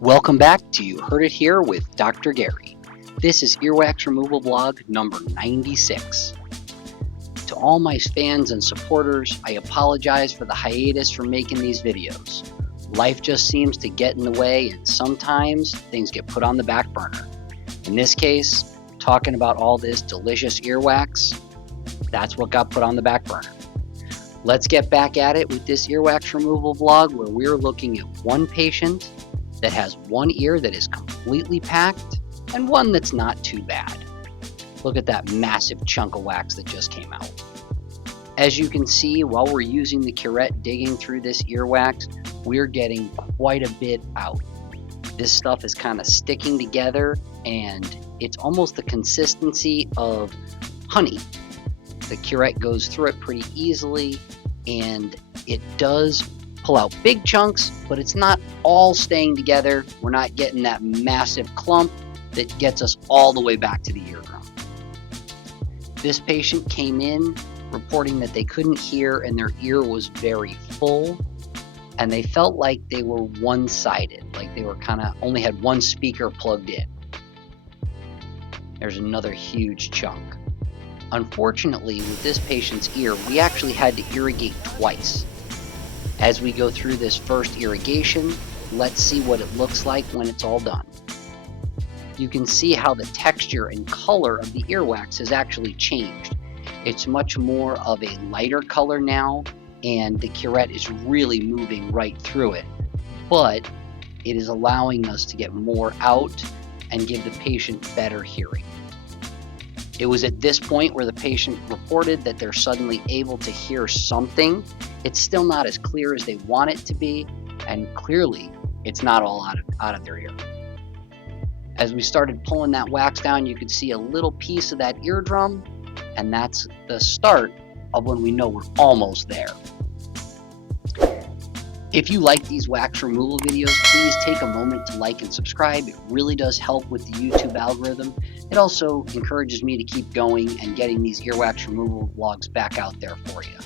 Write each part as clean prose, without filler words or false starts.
Welcome back to You Heard It Here with Dr. Gary. This is Earwax Removal Vlog number 96. To all my fans and supporters, I apologize for the hiatus from making these videos. Life just seems to get in the way, and sometimes things get put on the back burner. In this case, talking about all this delicious earwax, that's what got put on the back burner. Let's get back at it with this earwax removal vlog where we're looking at one patient that has one ear that is completely packed and one that's not too bad. Look at that massive chunk of wax that just came out. As you can see, while we're using the curette digging through this earwax, we're getting quite a bit out. This stuff is kind of sticking together and it's almost the consistency of honey. The curette goes through it pretty easily and it does pull out big chunks, but it's not all staying together. We're not getting that massive clump that gets us all the way back to the eardrum. This patient came in reporting that they couldn't hear and their ear was very full and they felt like they were one-sided, like they were only had one speaker plugged in. There's another huge chunk. Unfortunately, with this patient's ear, we actually had to irrigate twice. As we go through this first irrigation, let's see what it looks like when it's all done. You can see how the texture and color of the earwax has actually changed. It's much more of a lighter color now, and the curette is really moving right through it. But it is allowing us to get more out and give the patient better hearing. It was at this point where the patient reported that they're suddenly able to hear something. It's still not as clear as they want it to be, and clearly it's not all out of their ear. As we started pulling that wax down, you could see a little piece of that eardrum, and that's the start of when we know we're almost there. If you like these wax removal videos, please take a moment to like and subscribe. It really does help with the YouTube algorithm. It also encourages me to keep going and getting these earwax removal vlogs back out there for you.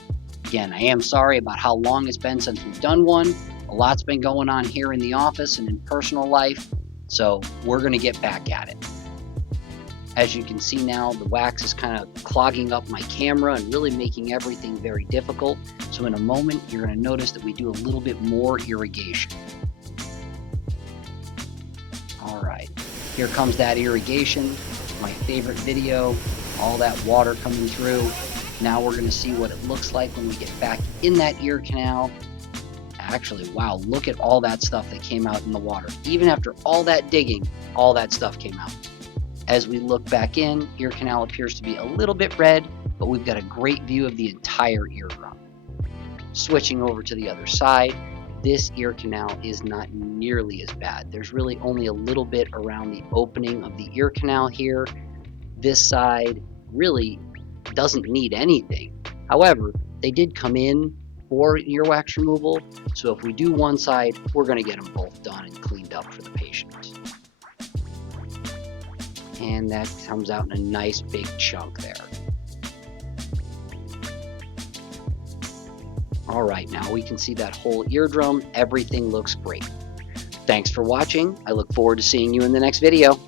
Again, I am sorry about how long it's been since we've done one. A lot's been going on here in the office and in personal life, so we're going to get back at it. As you can see now, the wax is kind of clogging up my camera and really making everything very difficult. So in a moment, you're going to notice that we do a little bit more irrigation. All right, here comes that irrigation, my favorite video, all that water coming through. Now we're going to see what it looks like when we get back in that ear canal. Actually, wow, look at all that stuff that came out in the water. Even after all that digging, all that stuff came out. As we look back in, ear canal appears to be a little bit red, but we've got a great view of the entire eardrum. Switching over to the other side, this ear canal is not nearly as bad. There's really only a little bit around the opening of the ear canal here. This side really doesn't need anything. However, they did come in for earwax removal, so if we do one side, we're going to get them both done and cleaned up for the patient. And that comes out in a nice big chunk there. All right, now we can see that whole eardrum. Everything looks great. Thanks for watching. I look forward to seeing you in the next video.